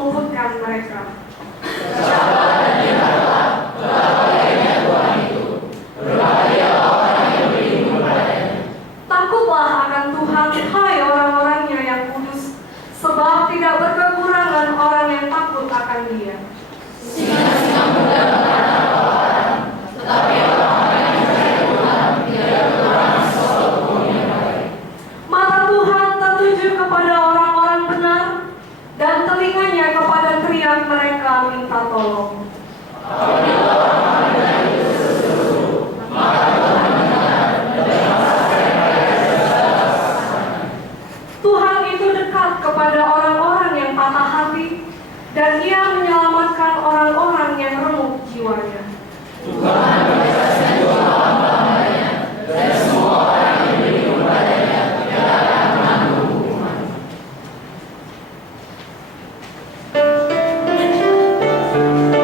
meluputkan mereka. Takutlah akan Tuhan, hai orang-orangnya yang kudus, sebab tidak berkekurangan orang yang takut akan Dia. Singa-singa muda makanan orang, tetapi orang-orang yang mencari Tuhan tidak kekurangan sesuatu pun yang baik. Mata Tuhan tertuju kepada orang-orang benar, dan telinganya kepada teriak mereka minta tolong. Apabila orang-orang benar itu sesuatu, maka Tuhan mendengar dan merasakan mereka segala kesaksian. Tuhan itu dekat kepada orang-orang yang patah hati, dan Ia menyelamatkan orang-orang yang remuk jiwanya. Tuhan membebaskan jiwa hamba-hambanya, dan semua orang yang beriman kepadanya tidak akan menanggung hukuman. Dia sujud sama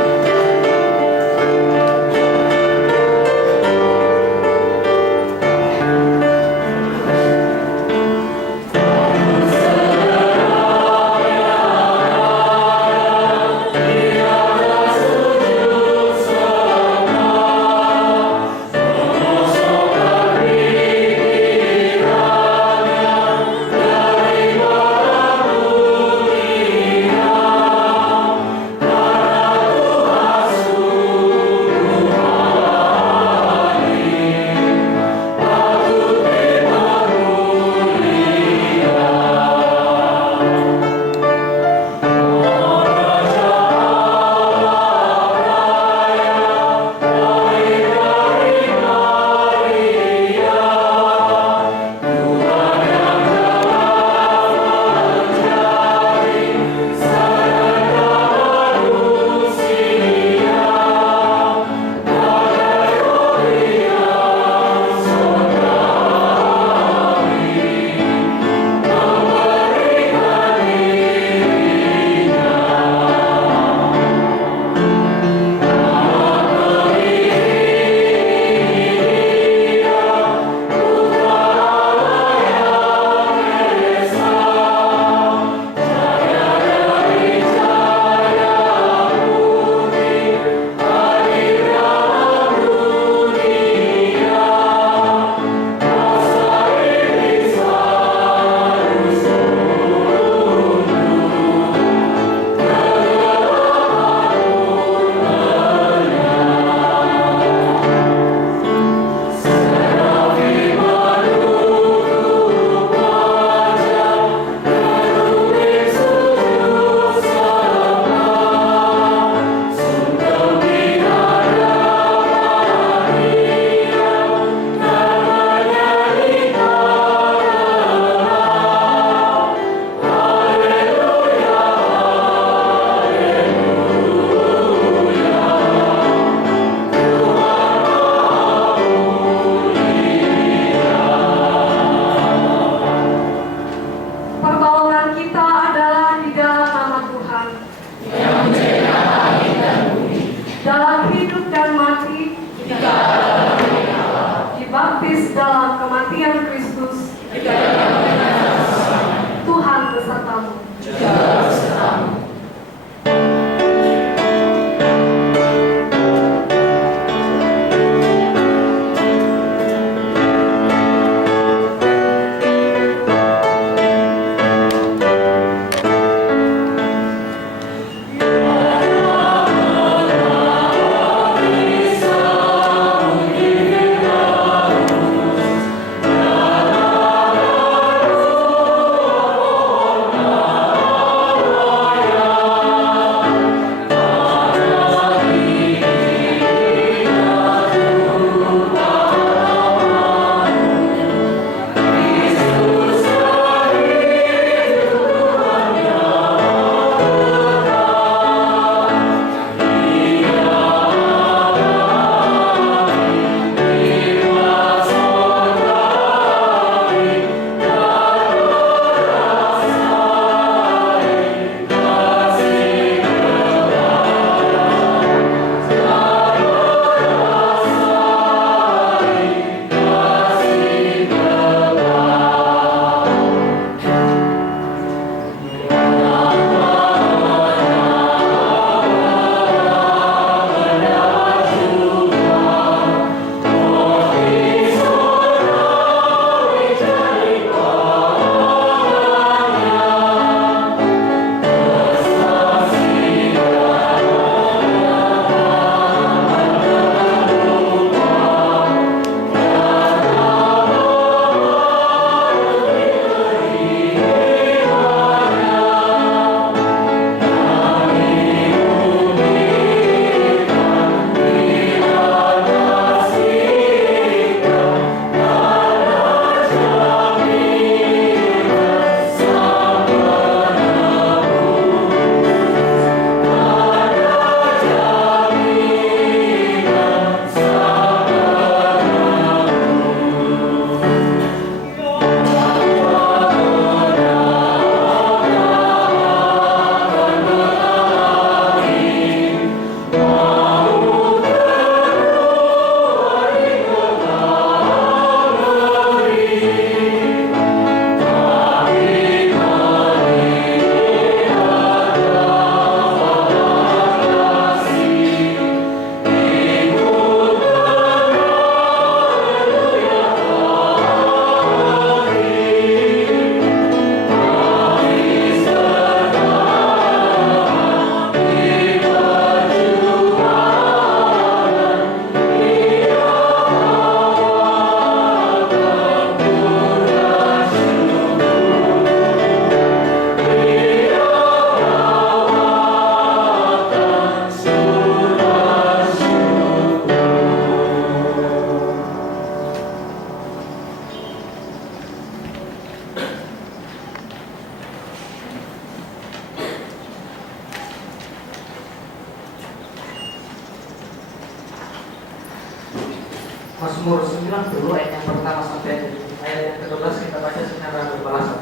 Mazmur 90 ayat yang pertama sampai ayat yang ke-12 kita baca secara berbahasa.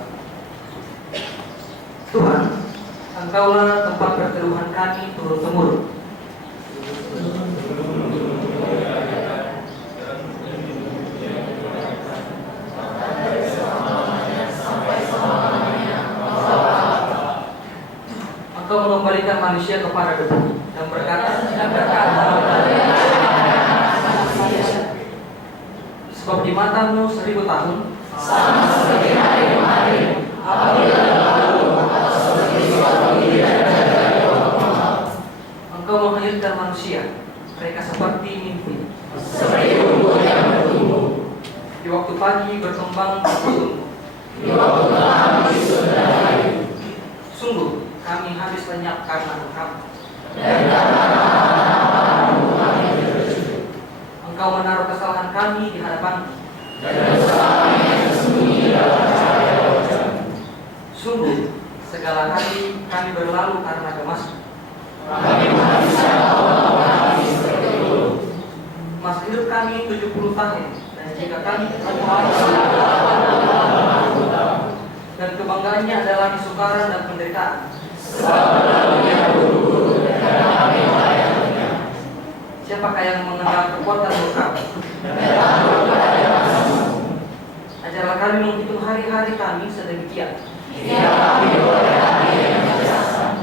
Tuhan, Engkaulah tempat perteduhan kami turun-temurun. Engkau mengembalikan manusia kepada debu dan berkata, sebab di matamu 1000 tahun sama seperti hari kemarin, apabila lalu atau seperti suatu bidadari dari Allah. Engkau menghanyutkan manusia, mereka seperti mimpi. Seperti tumbuh yang bertumbuh, Di waktu pagi berkembang bertumbuh. di waktu malam disundai, Sungguh kami habis lenyap karena Engkau. dan karena anak-anakmu kami terkejut, Engkau menaruh kesalahan kami di hadapan. dan kesalahan yang tersembunyi dalam cahaya wajah. Sungguh segala hari kami berlalu karena gemas. Kami menghabiskan awal kami seperti itu, Masa hidup kami 70 tahun, dan jika kami dan kebanggaannya adalah kesukaran dan penderitaan. sebab berlalunya gugur dan kami melayaninya. Siapakah yang mengenal kekuatan murka? Dan takut kepadamu, Ajarlah kami menghitung hari-hari kami sedemikian. ia kami oleh hati yang bijaksana.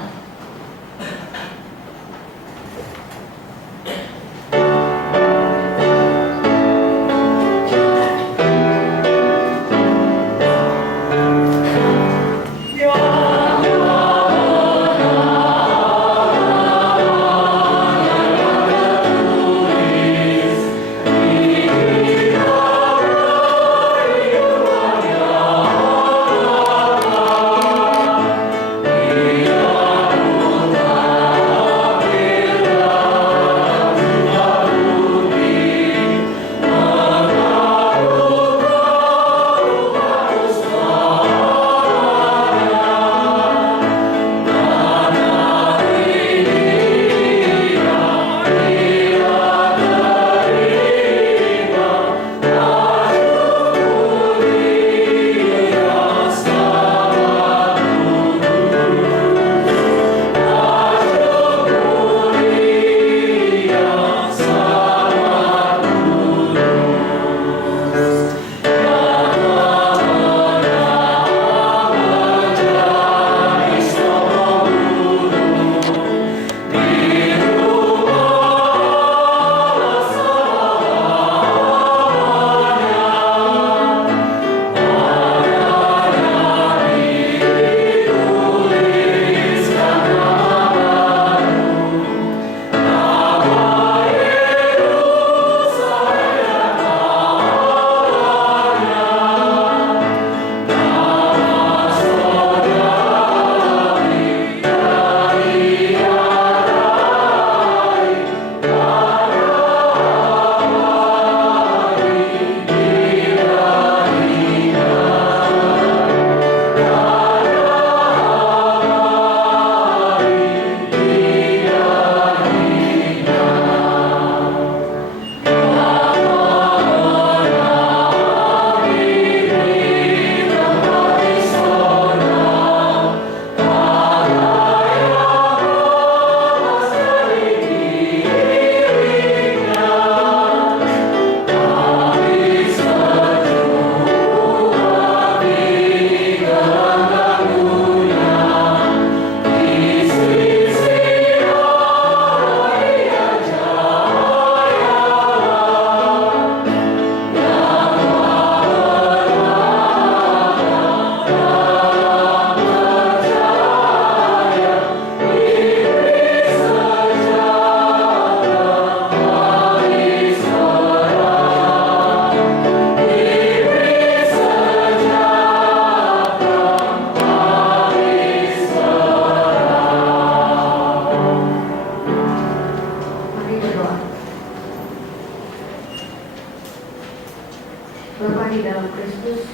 Bapa di dalam Kristus,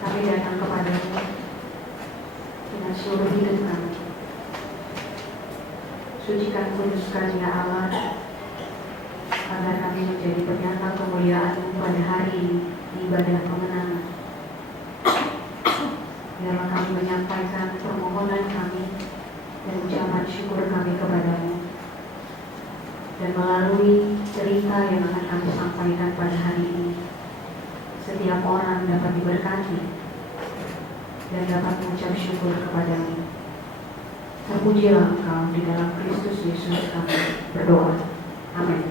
kami datang kepadamu dengan seluruh hidup kami. Sucikan kuduskan ya Allah agar kami menjadi penyata kemuliaan-Mu pada hari ini di ibadah kemenangan. Biarlah kami menyampaikan permohonan kami dan ucapan syukur kami kepadamu. Dan melalui cerita yang akan kami sampaikan pada hari ini, setiap orang dapat diberkati dan dapat mengucap syukur kepadamu. Terpujilah Engkau di dalam Kristus Yesus kami berdoa. Amin.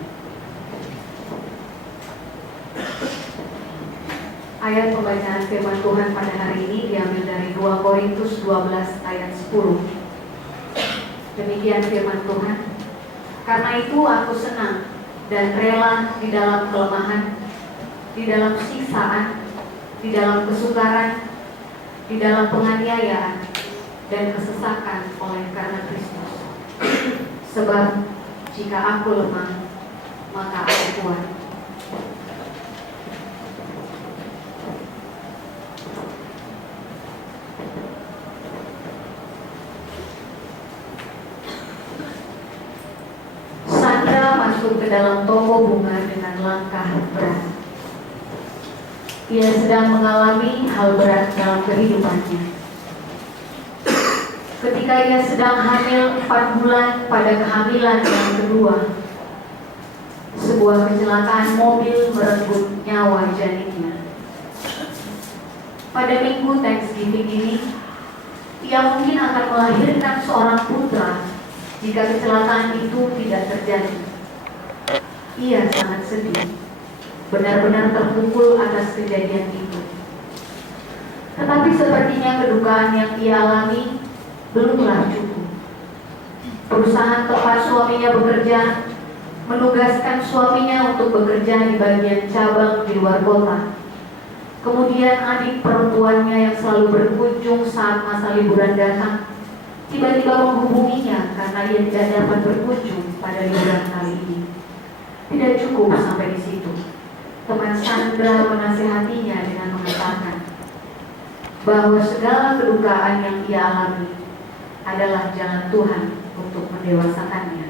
Ayat pembacaan firman Tuhan pada hari ini diambil dari 2 Korintus 12 ayat 10. Demikian firman Tuhan. Karena itu aku senang dan rela di dalam kelemahan, di dalam siksaan, di dalam kesukaran, di dalam penganiayaan, dan kesesakan oleh karena Kristus. Sebab jika aku lemah, maka aku kuat. Sandra masuk ke dalam toko bunga dengan langkah berat. Ia sedang mengalami hal berat dalam kehidupannya. Ketika ia sedang hamil 4 bulan pada kehamilan yang kedua, sebuah kecelakaan mobil merenggut nyawa janinnya. Pada minggu Thanksgiving ini, ia mungkin akan melahirkan seorang putra jika kecelakaan itu tidak terjadi. Ia sangat sedih, benar-benar terpukul atas kejadian itu. Tetapi sepertinya kedukaan yang ia alami belumlah cukup. Perusahaan tempat suaminya bekerja menugaskan suaminya untuk bekerja di bagian cabang di luar kota. Kemudian adik perempuannya yang selalu berkunjung saat masa liburan datang tiba-tiba menghubunginya karena ia tidak dapat berkunjung pada liburan kali ini. Tidak cukup sampai di situ. Teman Sandra menasihatinya dengan mengatakan bahwa segala kedukaan yang ia alami adalah jalan Tuhan untuk mendewasakannya.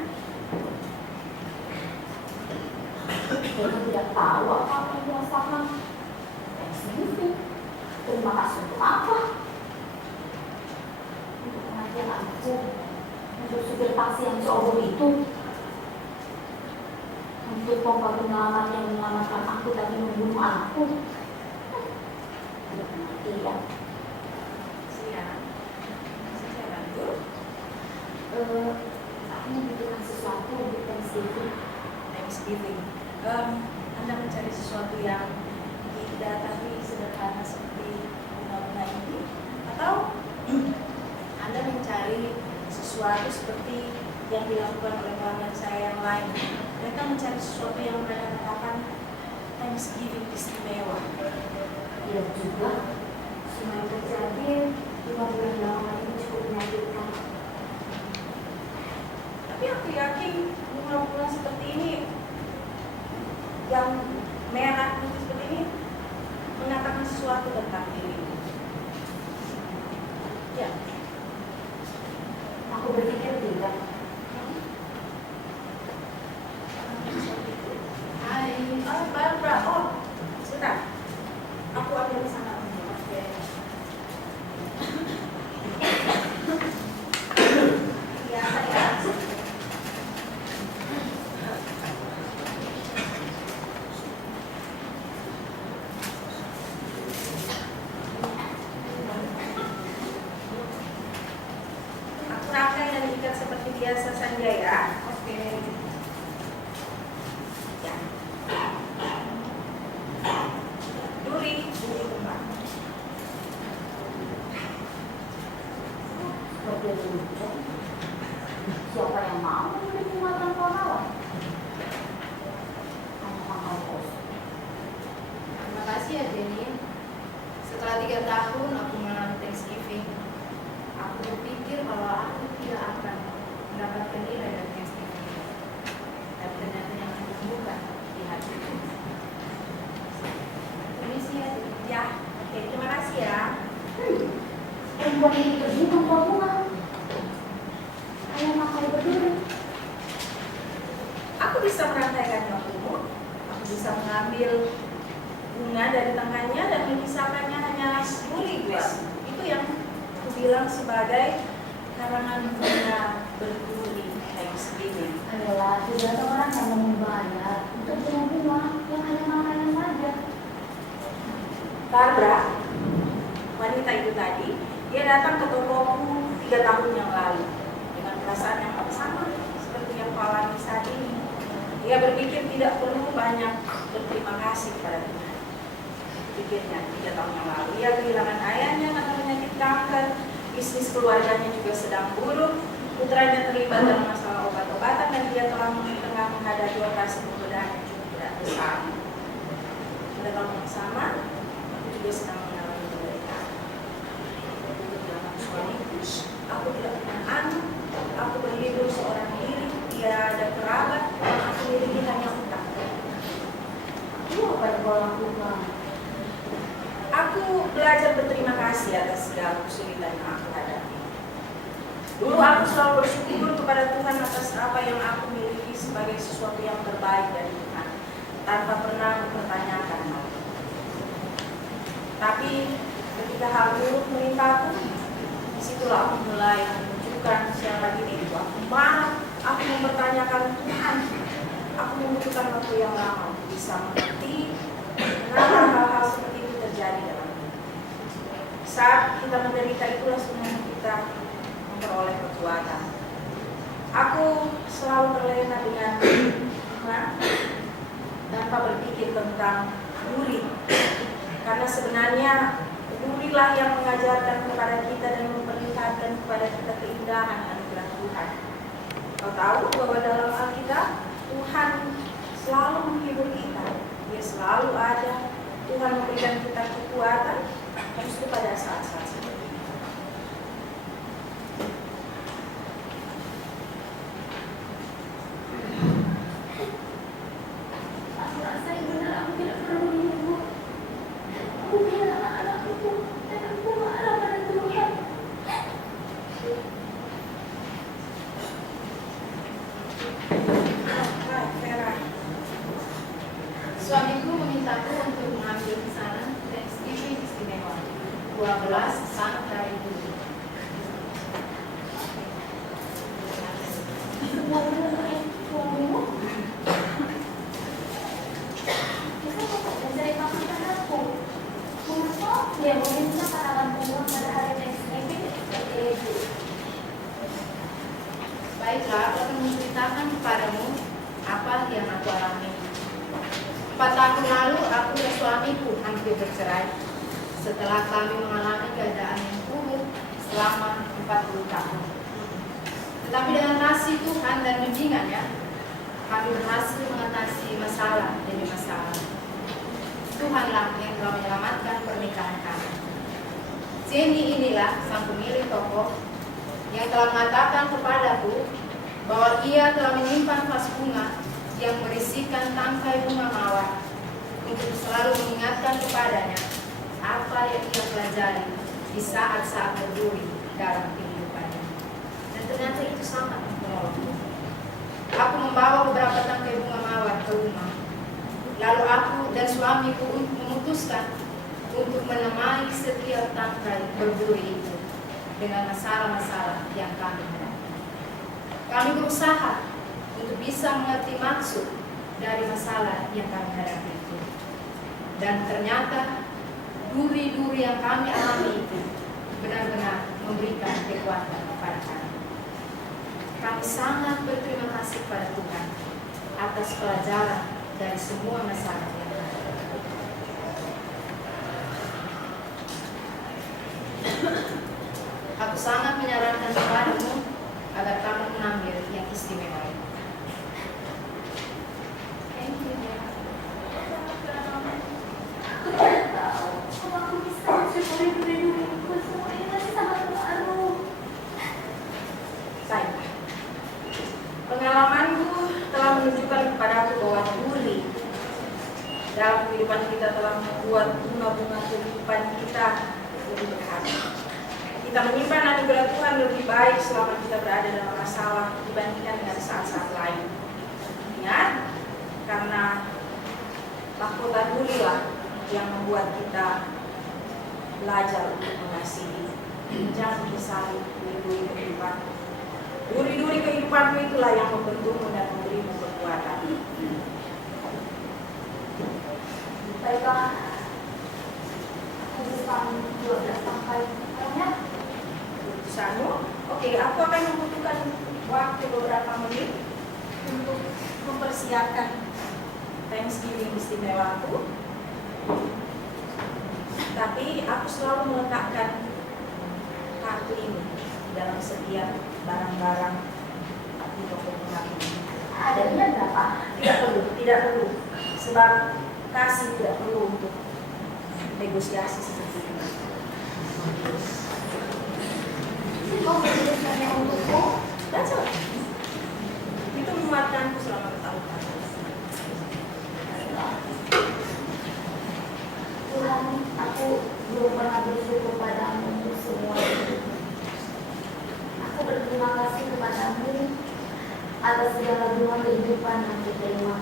Saya tidak tahu apa yang dirasakan. Thanksgiving. Terima kasih untuk apa? Untuk pengajian aku, untuk supir taksi yang ceroboh itu, untuk pompa penyelamat yang menyelamatkan aku tapi membunuh anakku. Iya. Aku membutuhkan sesuatu untuk Thanksgiving. Anda mencari sesuatu yang tidak tapi sederhana seperti bunga-bunga ini, atau Anda mencari sesuatu seperti yang dilakukan oleh pelanggan saya yang lain. Mereka mencari sesuatu yang mereka katakan Thanksgiving istimewa. Iya juga. Semua yang terjadi 5 bulan belakangan ini cukup menyakitkan. Tapi aku yakin bunga-bunga seperti ini yang merah putih seperti ini mengatakan sesuatu tentang diri. Ya, Aku berpikir tidak. Hai, Barbara. Oh, sebentar. Aku ada di sana. Oke. Ya, saya. Aku rangkai dan ikat seperti biasa saja ya. Oke. Ya. Duri kembang. Seperti itu lucu. Siapa yang mau membeli bunga tanpa mawar? Hanya mangkal kos. Terima kasih ya Jenny. Setelah 3 tahun aku mengalami Thanksgiving, aku berpikir bahwa aku tidak akan mendapatkan nilai dari Thanksgiving. Dan ternyata yang aku temukan di hatiku. Permisi ya Jenny. Ya, oke, terima kasih ya. Perempuan ini pergi tanpa bunga. Kayak makai berduri. Aku bisa merantaikannya untukmu. mengambilnya dari tangannya dan memisahkannya hanyalah duri guys. Itu yang kubilang sebagai karangan bunga berduri Thanksgiving. Ayolah, sudah ada orang yang mau membayar untuk bunga yang hanya makanan saja. Barbara, wanita itu tadi, dia datang ke tokoku 3 tahun yang lalu dengan perasaan yang sama seperti yang kau alami saat ini. Dia berpikir tidak perlu banyak berterima kasih kepada Tuhan. Pikirnya 3 tahun yang lalu, ia kehilangan ayahnya karena penyakit kanker, bisnis keluarganya juga sedang buruk, putranya terlibat dalam masalah obat-obatan dan dia telah tengah menghadapi operasi pembedahan yang cukup berat besar. Pada tahun yang sama, aku juga sedang mengalami penderitaan. Aku kehilangan suamiku, aku tidak punya anak, aku berlibur seorang diri, tidak ada kerabat, aku miliki hanya utang. Itu apa yang kau lakukan? Aku belajar berterima kasih atas segala kesulitan yang aku hadapi. Dulu aku selalu bersyukur kepada Tuhan atas apa yang aku miliki sebagai sesuatu yang terbaik dari Tuhan, tanpa pernah mempertanyakan hal itu. Tapi ketika hal buruk menimpaku, disitulah aku mulai menunjukkan siapa diriku. Aku marah, aku mempertanyakan Tuhan. Aku membutuhkan waktu yang lama untuk bisa mengerti kenapa hal-hal seperti itu terjadi dalam hidup. Saat kita menderita itulah sebenarnya kita memperoleh kekuatan. Aku selalu terlena dengan Tuhan tanpa berpikir tentang duri, karena sebenarnya durilah yang mengajarkan kepada kita dan memperlihatkan kepada kita keindahan anugerah Tuhan. Kau tahu bahwa dalam Alkitab Tuhan selalu menghibur kita, Dia selalu ada. Tuhan memberikan kita kekuatan justru pada saat-saat seperti ini. Aku rasa benar aku tidak perlu ibu. Aku kehilangan anakku dan aku marah pada Tuhan. Hai Vera, Suamiku memintaku untuk mengambil pesanan Thanksgiving istimewa 12 sampai 7. Semua benar suamimu. Bisa kok mencari makan aku. Mengapa dia meminta karangan bunga pada hari Thanksgiving seperti itu? Baiklah, aku akan menceritakan kepadamu apa yang aku alami. 4 tahun lalu aku dan suamiku hampir bercerai setelah kami mengalami keadaan yang buruk selama 40 tahun. Tetapi dengan kasih Tuhan dan bimbingannya, kami berhasil mengatasi masalah demi masalah. Tuhanlah yang telah menyelamatkan pernikahan kami. Jenny inilah sang pemilik toko yang telah mengatakan kepadaku bahwa ia telah menyimpan vas bunga yang berisikan tangkai bunga mawar untuk selalu mengingatkan kepadanya apa yang ia pelajari di saat-saat berduri dalam kehidupannya. Dan ternyata itu sangat menolongku. Aku membawa beberapa tangkai bunga mawar ke rumah. Lalu aku dan suamiku memutuskan untuk menemani setiap tangkai berduri itu dengan masalah-masalah yang kami hadapi. Kami berusaha untuk bisa mengerti maksud dari masalah yang kami hadapi itu. Dan ternyata duri-duri yang kami alami itu benar-benar memberikan kekuatan kepada kami. Kami sangat berterima kasih kepada Tuhan atas pelajaran dari semua masalah yang ada. Aku sangat menyarankan kepadamu agar kamu mengambil yang istimewa ini. Thank you, ya. Aku tidak tahu kalau aku bisa mensyukuri diri-diriku. Semua ini masih sangat baru. Baiklah. Pengalamanku telah menunjukkan kepadaku bahwa duri dalam kehidupan kita telah membuat bunga-bunga kehidupan kita lebih berharga. Kita menyimpan anugerah Tuhan lebih baik selama kita berada dalam masalah dibandingkan dengan saat-saat lain. Ingat, karena mahkota duri lah yang membuat kita belajar untuk mengasihi. Jangan disari duri-duri kehidupan. Duri-duri kehidupanmu itulah yang membentukmu dan memberimu kekuatan. Baiklah, aku bisa 12 sampai banyak. Keputusanmu? Oke, aku akan membutuhkan waktu beberapa menit untuk mempersiapkan Thanksgiving istimewaku. Tapi aku selalu meletakkan kartu ini di dalam setiap barang-barang di toko bunga ini. Adanya berapa? Tidak perlu, sebab kasih tidak perlu untuk negosiasi seperti ini. Kau menuliskannya untukku? That's all. Itu menguatkanku selama bertahun-tahun. Tuhan, aku belum pernah bersyukur padamu untuk semua itu. Aku berterima kasih kepadamu atas segala bunga kehidupan yang kuterima.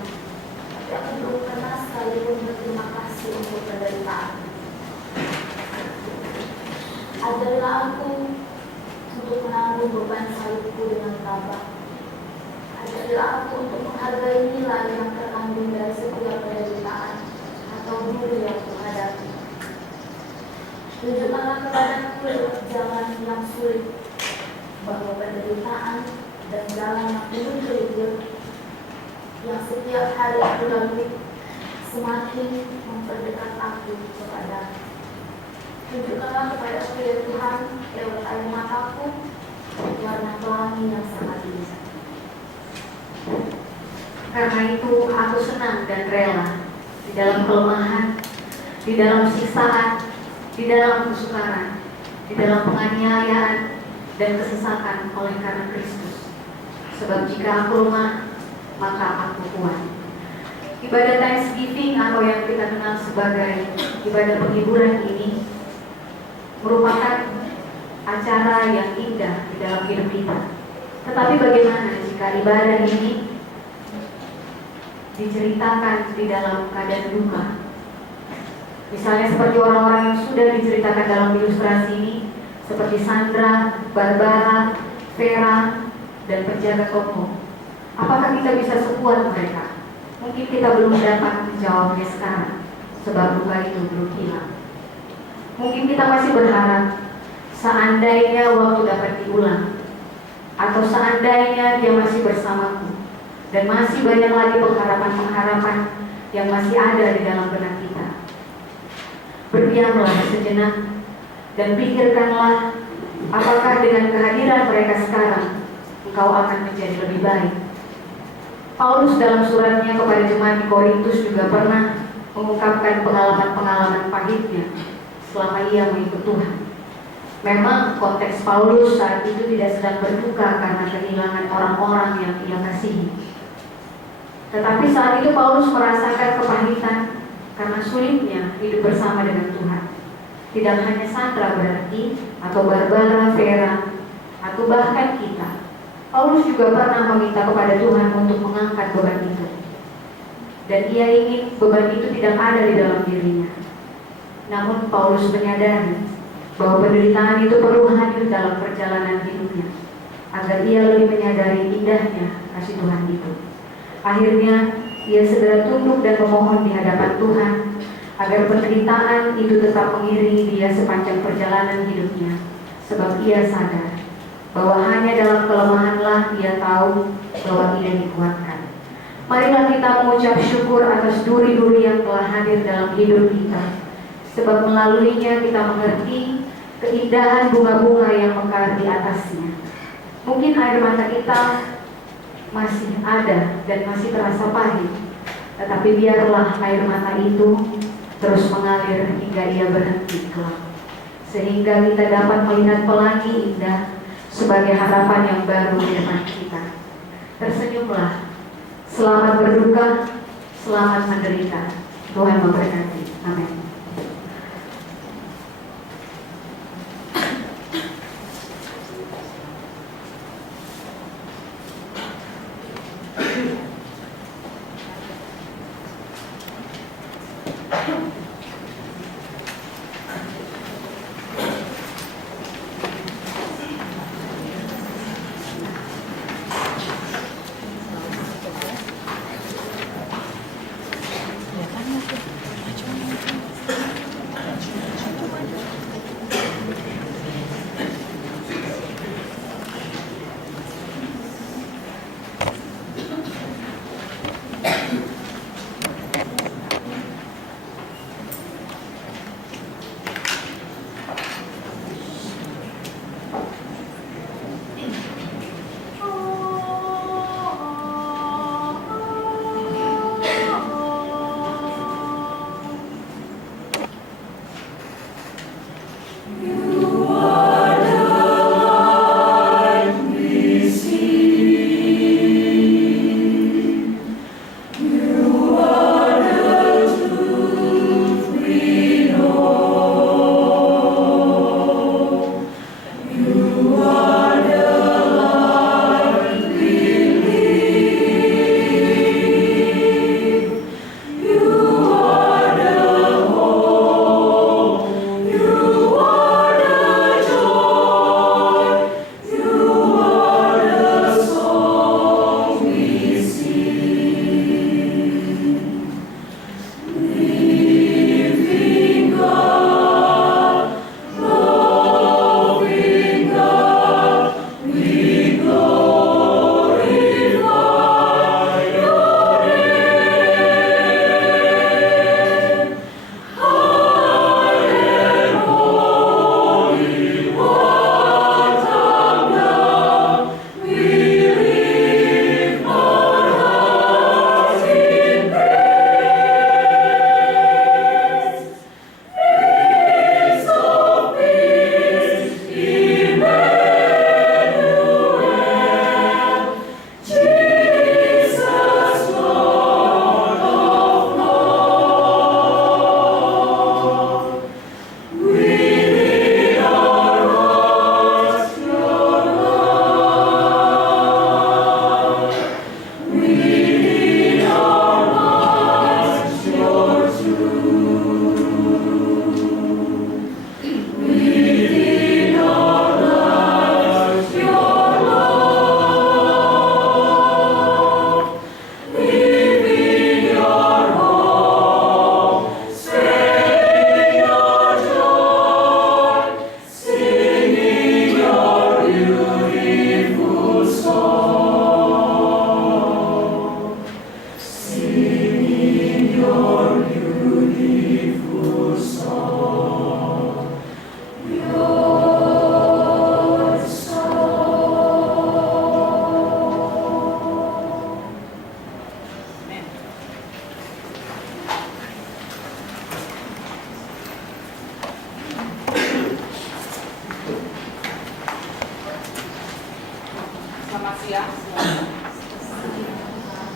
Tapi aku belum pernah sekalipun berterima kasih untuk penderitaan. Ajarilah aku untuk menanggung beban salibku dengan tabah. Ajarilah aku untuk menghargai nilai yang terkandung dari setiap penderitaan atau duri yang kuhadapi. Tunjukkanlah kepadaku lewat jalan yang sulit bahwa penderitaan dan jalan yang penuh kerikil yang setiap hari aku lalui semakin memperdekat aku kepadamu. Tunjukkanlah kepadaku ya Tuhan lewat air mataku warna pelangi yang sangat indah. Karena itu aku senang dan rela di dalam kelemahan, di dalam siksaan, di dalam kesukaran, di dalam penganiayaan dan kesesatan oleh karena Kristus. Sebab jika aku lemah, maka aku kuat. Ibadah Thanksgiving atau yang kita kenal sebagai ibadah penghiburan ini merupakan acara yang indah di dalam hidup kita. Tetapi bagaimana jika ibadah ini diceritakan di dalam keadaan duka? Misalnya seperti orang-orang yang sudah diceritakan dalam ilustrasi ini, seperti Sandra, Barbara, Vera, dan penjaga toko. Apakah kita bisa sekuat mereka? Mungkin kita belum dapat menjawabnya sekarang, sebab duka itu belum hilang. Mungkin kita masih berharap seandainya waktu dapat diulang, atau seandainya dia masih bersamaku, dan masih banyak lagi pengharapan-pengharapan yang masih ada di dalam benak kita. Berdiamlah sejenak dan pikirkanlah apakah dengan kehadiran mereka sekarang engkau akan menjadi lebih baik. Paulus dalam suratnya kepada jemaat di Korintus juga pernah mengungkapkan pengalaman-pengalaman pahitnya selama ia mengikut Tuhan. Memang konteks Paulus saat itu tidak sedang berduka karena kehilangan orang-orang yang ia kasihi. Tetapi saat itu Paulus merasakan kepahitan karena sulitnya hidup bersama dengan Tuhan. Tidak hanya Sandra berarti, atau Barbara, Vera, atau bahkan kita. Paulus juga pernah meminta kepada Tuhan untuk mengangkat beban itu. Dan ia ingin beban itu tidak ada di dalam dirinya. Namun Paulus menyadari bahwa penderitaan itu perlu hadir dalam perjalanan hidupnya, agar ia lebih menyadari indahnya kasih Tuhan itu. Akhirnya ia segera tunduk dan memohon di hadapan Tuhan agar penderitaan itu tetap mengiringi dia sepanjang perjalanan hidupnya, sebab ia sadar bahwa hanya dalam kelemahanlah ia tahu bahwa ia dikuatkan. Marilah kita mengucap syukur atas duri-duri yang telah hadir dalam hidup kita, sebab melaluinya kita mengerti keindahan bunga-bunga yang mekar di atasnya. Mungkin air mata kita masih ada dan masih terasa pahit, tetapi biarlah air mata itu terus mengalir hingga ia berhenti kelak, sehingga kita dapat melihat pelangi indah sebagai harapan yang baru di depan kita. Tersenyumlah, selamat berduka, selamat menderita. Tuhan memberkati. Amin. Selamat siang.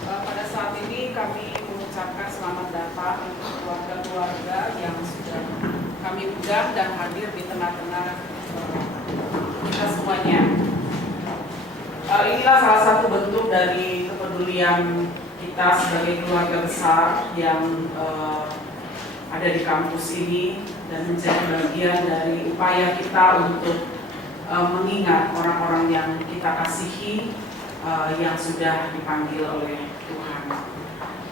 Pada saat ini kami mengucapkan selamat datang untuk keluarga-keluarga yang sudah kami undang dan hadir di tengah-tengah kita semuanya. Inilah salah satu bentuk dari kepedulian kita sebagai keluarga besar yang ada di kampus ini dan menjadi bagian dari upaya kita untuk mengingat orang-orang yang kita kasihi yang sudah dipanggil oleh Tuhan.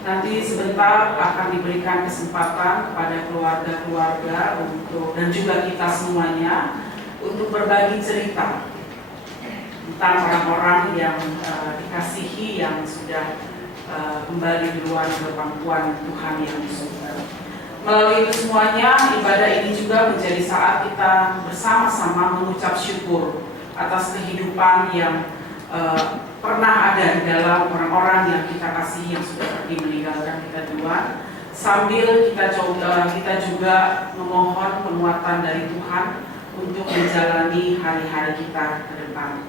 Nanti sebentar akan diberikan kesempatan kepada keluarga-keluarga untuk dan juga kita semuanya untuk berbagi cerita tentang orang-orang yang dikasihi yang sudah kembali duluan ke pangkuan Tuhan yang di surga. Melalui itu semuanya, ibadah ini juga menjadi saat kita bersama-sama mengucap syukur atas kehidupan yang pernah ada di dalam orang-orang yang kita kasihi yang sudah pergi meninggalkan kita duluan. Sambil kita juga memohon penguatan dari Tuhan untuk menjalani hari-hari kita ke depan.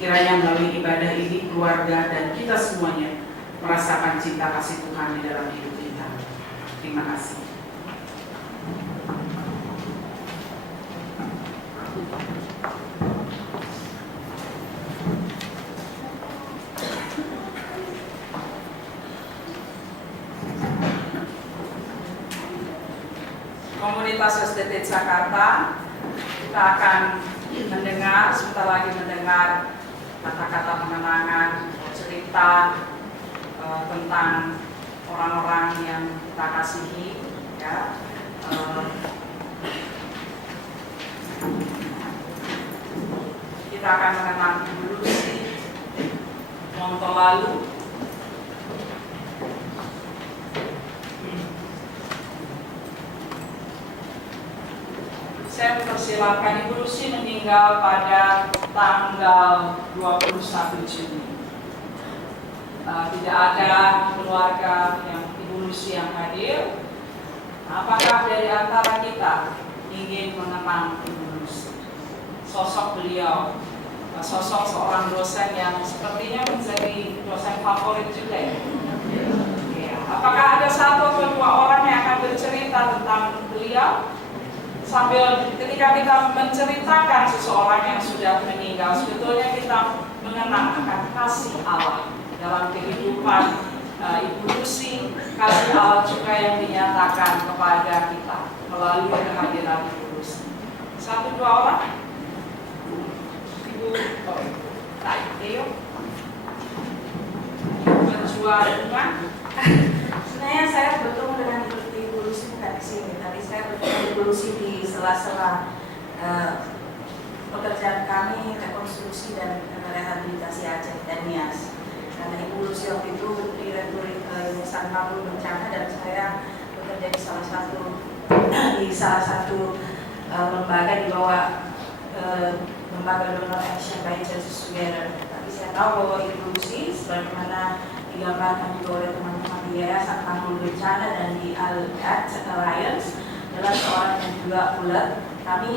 Kiranya melalui ibadah ini keluarga dan kita semuanya merasakan cinta kasih Tuhan di dalam hidup kita. Terima kasih. Komunitas SDP Jakarta, kita akan mendengar, sebentar lagi mendengar kata-kata pengenangan, cerita tentang orang-orang yang kita kasihi, ya. Kita akan mengenang dulu si Monto lalu. Saya mempersilakan Ibu Lucy meninggal pada tanggal 21 Juni. Tidak ada keluarga yang Ibu Lucy yang hadir. Apakah dari antara kita ingin mengenang Ibu Lucy? Sosok beliau, sosok seorang dosen yang sepertinya menjadi dosen favorit juga ya. Apakah ada satu atau dua orang yang akan bercerita tentang beliau? Sambil ketika kita menceritakan seseorang yang sudah meninggal, sebetulnya kita mengenang akan kasih Allah dalam kehidupan Ibu Lucy, kasih Allah juga yang dinyatakan kepada kita melalui kehadiran Ibu Lucy. Satu dua orang, Ibu Tayo, berjuang dengan. Sebenarnya saya bertemu dengan Ibu Lucy bukan di sini, tapi saya bertemu Ibu Lucy di sela-sela pekerjaan kami rekonstruksi dan rehabilitasi Aceh dan Nias. Karena Ibu Lucy waktu itu direktur Yayasan Tanggul Bencana dan saya bekerja di salah satu lembaga di bawah lembaga Donor Action by Justice Together. Tapi saya tahu bahwa Ibu Lucy sebagaimana digambarkan juga oleh teman-teman di Yayasan Tanggul Bencana dan di Al-Qad Alliance adalah seorang yang juga ulet. Kami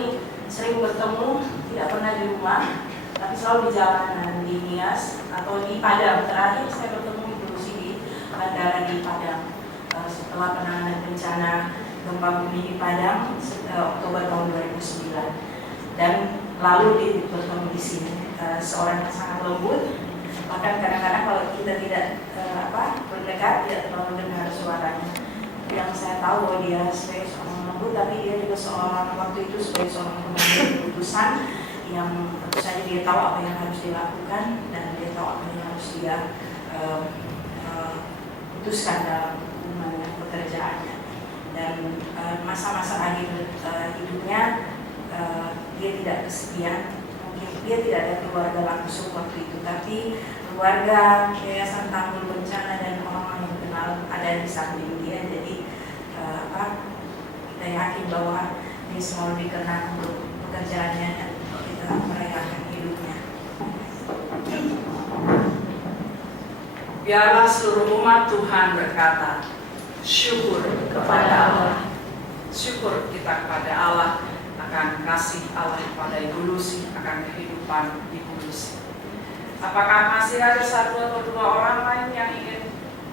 sering bertemu, tidak pernah di rumah, tapi selalu di jalanan di Nias atau di Padang. Terakhir saya bertemu Ibu Lucy di bandara di Padang setelah penanganan bencana gempa bumi di Padang Oktober tahun 2009. Dan lalu bertemu di sini, seorang yang sangat lembut. Bahkan kadang-kadang kalau kita tidak berdekat, tidak terlalu dengar suaranya. Yang saya tahu bahwa dia sebagai seorang lembut, tapi dia juga seorang waktu itu sebagai seorang pengambil keputusan yang tentu saja dia tahu apa yang harus dilakukan dan dia tahu apa yang harus dia putuskan dalam pekerjaannya. Dan masa-masa akhir hidupnya dia tidak kesepian. Mungkin dia tidak ada keluarga langsung waktu itu, tapi keluarga Yayasan Tanggul Bencana dan orang-orang yang kenal ada di samping dia. Jadi kita yakin bahwa dia selalu dikenang untuk pekerjaannya dan kita merayakan hidupnya. Biarlah seluruh umat Tuhan berkata, syukur kepada Allah. Syukur kita kepada Allah akan kasih Allah pada Ibu Lucy, akan kehidupan Ibu Lucy. Apakah masih ada satu atau dua orang lain yang ingin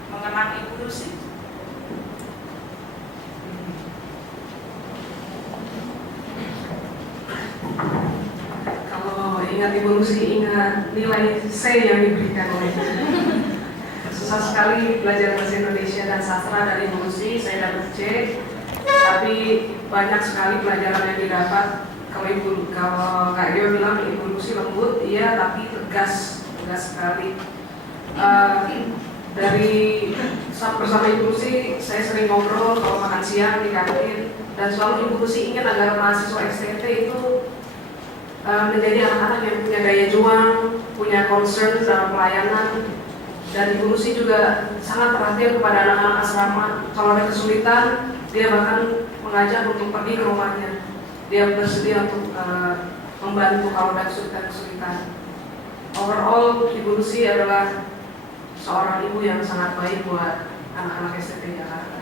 mengenang Ibu Lucy? Kalau ingat Ibu Lucy, ingat nilai C yang diberikan olehnya. Susah sekali belajar bahasa Indonesia dan sastra dari Ibu Lucy, saya dapat C. Tapi banyak sekali pelajaran yang didapat. Kalau Kak Dio bilang Ibu Lucy lembut, iya, tapi tegas sekali. Dari bersama Ibu Lucy, saya sering ngobrol kalau makan siang di kantin, dan selalu Ibu Lucy ingin agar mahasiswa STT itu menjadi anak-anak yang punya daya juang, punya concern dalam pelayanan. Dan Ibu Lucy juga sangat perhatian kepada anak-anak asrama. Kalau ada kesulitan, dia bahkan mengajak untuk pergi ke rumahnya. Dia bersedia untuk membantu kalau ada kesulitan. Overall, Ibu Lucy adalah seorang ibu yang sangat baik buat anak-anak STT Jakarta.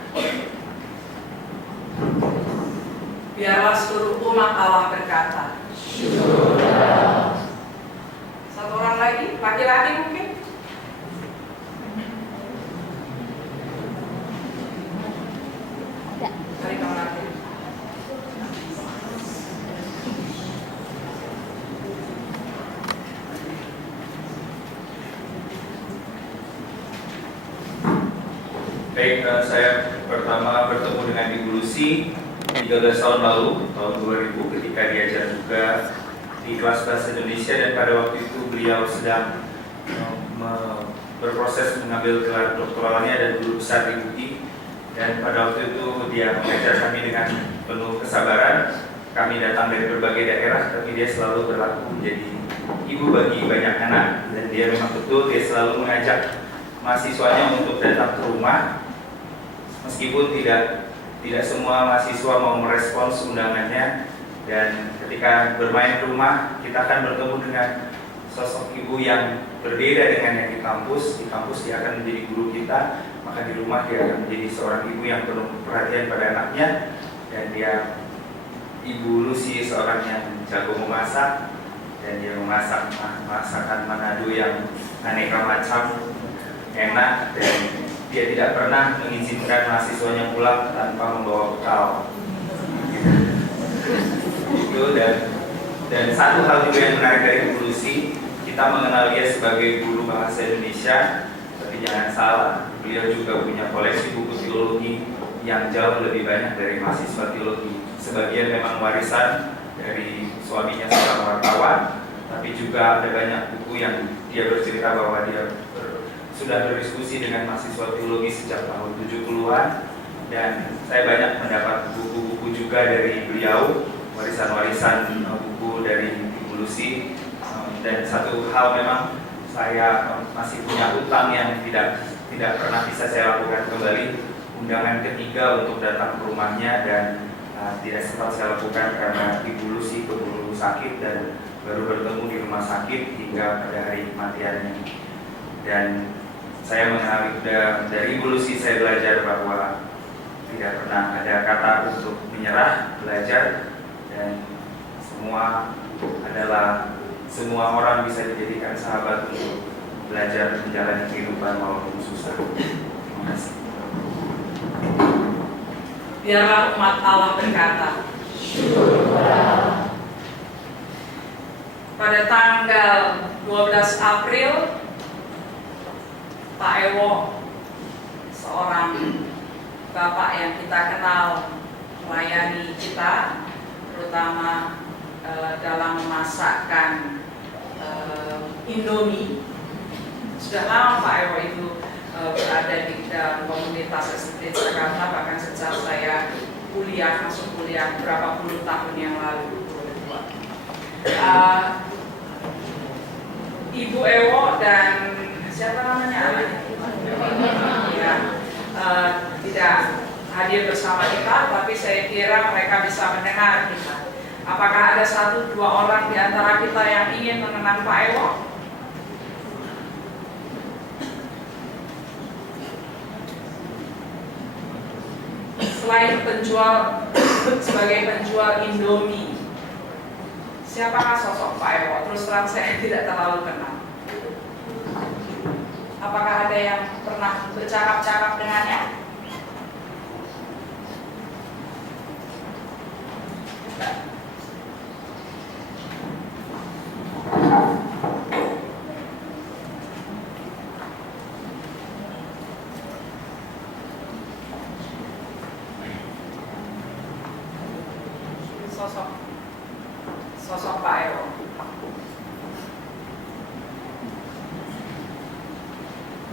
Biarlah seluruh umat Allah berkata. Satu orang lagi, laki-laki mungkin? Dari kamar laki. Baik, saya pertama bertemu dengan Ibu Lucy 13 tahun lalu, tahun 2000, ketika diajar juga di kelas bahasa Indonesia, dan pada waktu itu beliau sedang berproses mengambil gelar doktoralnya dan guru besar di UI. Dan pada waktu itu dia mengajar kami dengan penuh kesabaran. Kami datang dari berbagai daerah, tapi dia selalu berlaku menjadi ibu bagi banyak anak. Dan dia memang betul, dia selalu mengajak mahasiswanya untuk datang ke rumah, meskipun tidak semua mahasiswa mau merespons undangannya. Dan ketika bermain ke rumah, kita akan bertemu dengan sosok ibu yang berbeda dengan yang di kampus. Di kampus dia akan menjadi guru kita, maka di rumah dia akan menjadi seorang ibu yang penuh perhatian pada anaknya. Dan dia, Ibu Lucy, seorang yang jago memasak, dan dia memasak masakan Manado yang aneka macam, enak, dan dia tidak pernah mengizinkan mahasiswanya pulang tanpa membawa bekal. Itu. Dan satu hal juga yang menarik dari Ibu Lucy, kita mengenal dia sebagai guru bahasa Indonesia, tapi jangan salah, beliau juga punya koleksi buku teologi yang jauh lebih banyak dari mahasiswa teologi. Sebagian memang warisan dari suaminya seorang wartawan, tapi juga ada banyak buku yang dia bercerita bahwa dia sudah berdiskusi dengan mahasiswa teologi sejak tahun 70-an. Dan saya banyak mendapat buku-buku juga dari beliau, warisan-warisan buku dari Ibu Lucy. Dan satu hal memang saya masih punya utang yang tidak pernah bisa saya lakukan kembali, undangan ketiga untuk datang ke rumahnya, dan tidak sempat saya lakukan karena Ibu Lucy keburu sakit dan baru bertemu di rumah sakit hingga pada hari kematiannya. Dan saya mengenali dari Ibu Lucy, saya belajar bahwa tidak pernah ada kata untuk menyerah, belajar, dan semua orang bisa dijadikan sahabat untuk belajar menjalani kehidupan walaupun susah. Terima kasih. Biarlah umat Allah berkata. Pada tanggal 12 April, Pak Ewo, seorang bapak yang kita kenal, melayani kita, terutama dalam memasakkan Indomie. Sudah lama Pak Ewo itu berada di dalam komunitas STT Jakarta, bahkan sejak saya masuk kuliah berapa puluh tahun yang lalu. Ibu Ewo dan siapa namanya anaknya? Ya, tidak hadir bersama kita, tapi saya kira mereka bisa mendengar kita. Apakah ada 1-2 orang di antara kita yang ingin mengenang Pak Ewo? Selain sebagai penjual Indomie, siapakah sosok Pak Ewo? Terus terang saya tidak terlalu kenal. Apakah ada yang pernah bercakap-cakap dengannya? Sosok Pak Ero.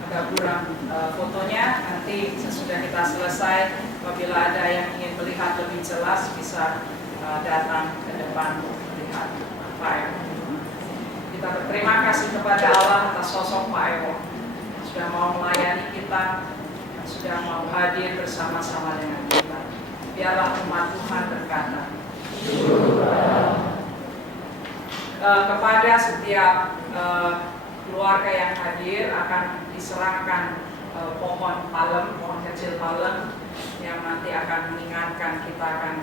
Agak kurang fotonya, nanti sesudah kita selesai, apabila ada yang ingin melihat lebih jelas bisa datang ke depan untuk melihat Pak Ero. Kita berterima kasih kepada Allah atas sosok Pak Ero yang sudah mau melayani kita, yang sudah mau hadir bersama-sama dengan kita. Biarlah umat Tuhan berkata, kepada setiap keluarga yang hadir akan diserahkan pohon palem, pohon kecil palem yang nanti akan mengingatkan kita akan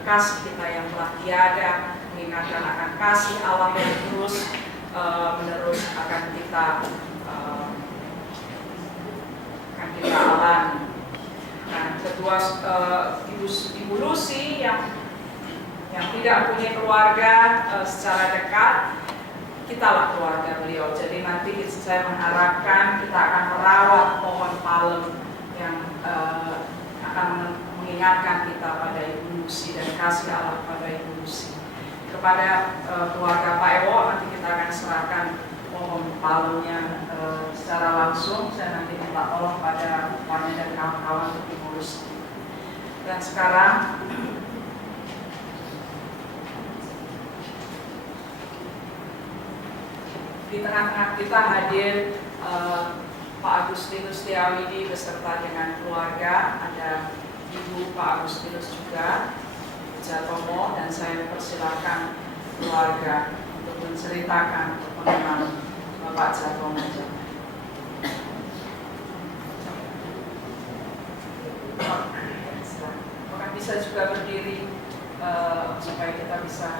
kekasih kita yang telah tiada, mengingatkan akan kasih Allah yang terus menerus akan kita alami. Nah, kedua Ibu Lucy yang tidak punya keluarga secara dekat, kitalah keluarga beliau. Jadi nanti saya mengharapkan kita akan merawat pohon palem yang akan mengingatkan kita pada Ibu Lucy dan kasih Allah pada Ibu Lucy. Kepada keluarga Pak Ewo nanti kita akan serahkan pohon palemnya secara langsung. Saya nanti minta tolong pada Bupanya dan kawan-kawan untuk Ibu Lucy. Dan sekarang di tengah-tengah kita hadir Pak Agustinus Setiawidi beserta dengan keluarga, ada Ibu Pak Agustinus juga, Jatomo, dan saya persilakan keluarga untuk menceritakan pengalaman Bapak Jatomo. Apakah bisa juga berdiri supaya kita bisa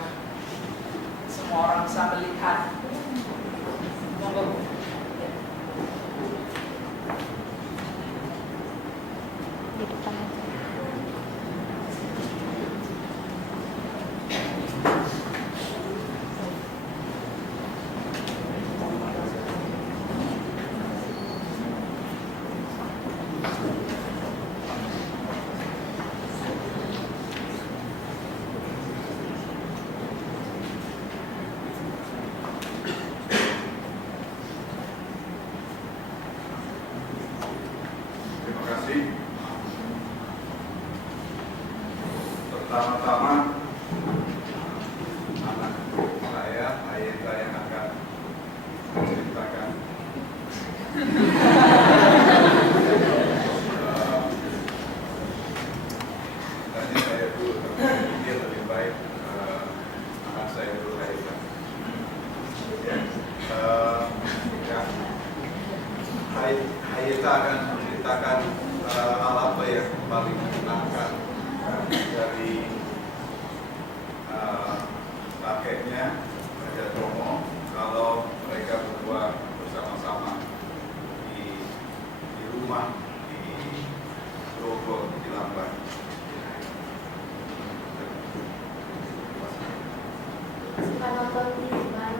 semua orang bisa melihat. Monggo. Di depan aja. Pertama-tama anak saya, Ayeta yang akan menceritakan tanya saya dulu, dia lebih baik anak saya dulu Ayeta. Ayeta akan menceritakan hal apa yang paling menyenangkan dari kakeknya Raja Tomo kalau mereka berdua bersama-sama di rumah di Grogol di Lamban. Suka nonton TV kan?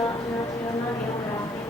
Nasional geografi.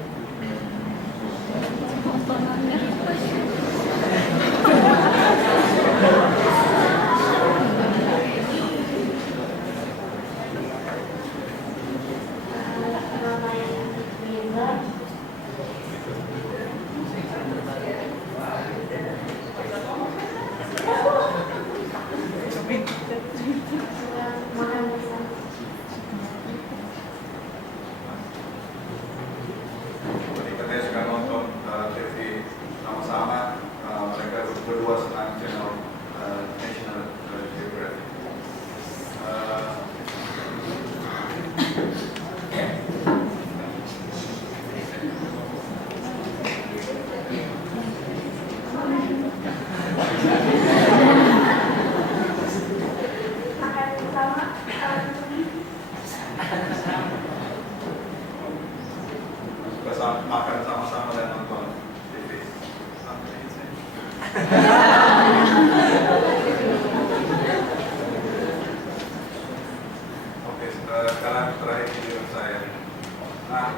Oke, sekarang terakhir video saya. Nah,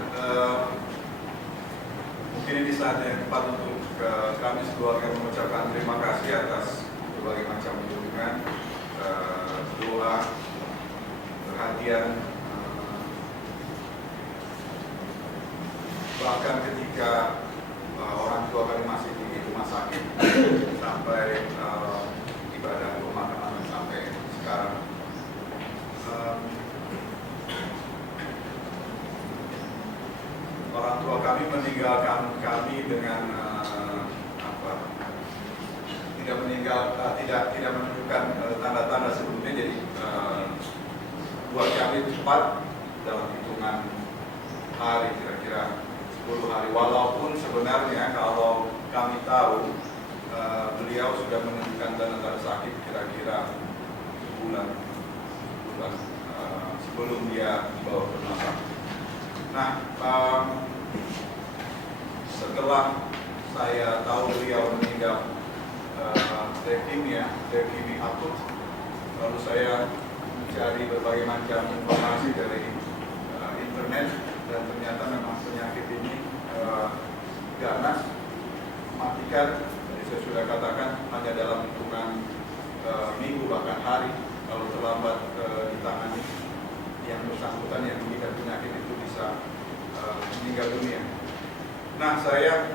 mungkin ini saatnya yang tepat untuk kami sekeluarga mengucapkan terima kasih atas berbagai macam dukungan, doa, perhatian, bahkan ketika orang tua kami masih di rumah sakit sampai ibadah pemakaman sampai sekarang. Orang tua kami meninggalkan kami dengan tidak menunjukkan tanda-tanda sebelumnya, jadi buat kami cepat dalam hitungan hari, kira-kira 10 hari, walaupun sebenarnya kalau kami tahu beliau sudah menunjukkan tanda-tanda sakit kira-kira sebulan sebelum dia dibawa ke rumah sakit. Nah, setelah saya tahu beliau meninggal leukemia akut, lalu saya mencari berbagai macam informasi dari internet, dan ternyata memang penyakit ini ganas, mematikan. Jadi saya sudah katakan hanya dalam hitungan minggu bahkan hari kalau terlambat ditangani yang bersangkutan yang mengidap penyakit itu bisa meninggal dunia. Nah, saya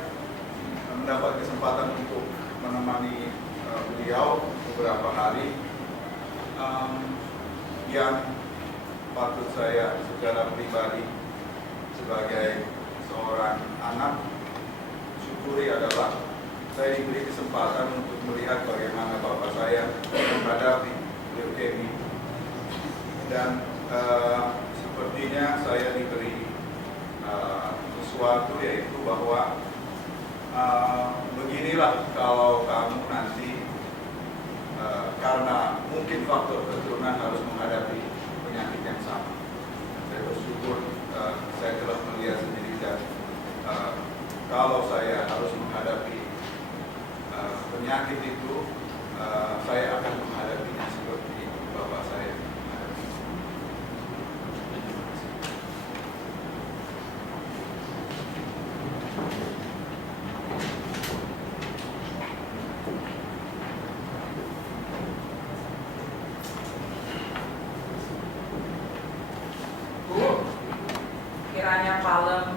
mendapat kesempatan untuk menemani beliau beberapa hari, yang patut saya secara pribadi sebagai seorang anak syukuri adalah saya diberi kesempatan untuk melihat bagaimana bapak saya menghadapi leukemia, dan sepertinya saya diberi sesuatu, yaitu bahwa beginilah kalau kamu nanti karena mungkin faktor keturunan harus menghadapi penyakit yang sama. Saya bersyukur saya telah melihat sendiri, dan kalau saya harus menghadapi penyakit itu, saya akan menghadapinya seperti bapak saya. Bu, kiranya Palem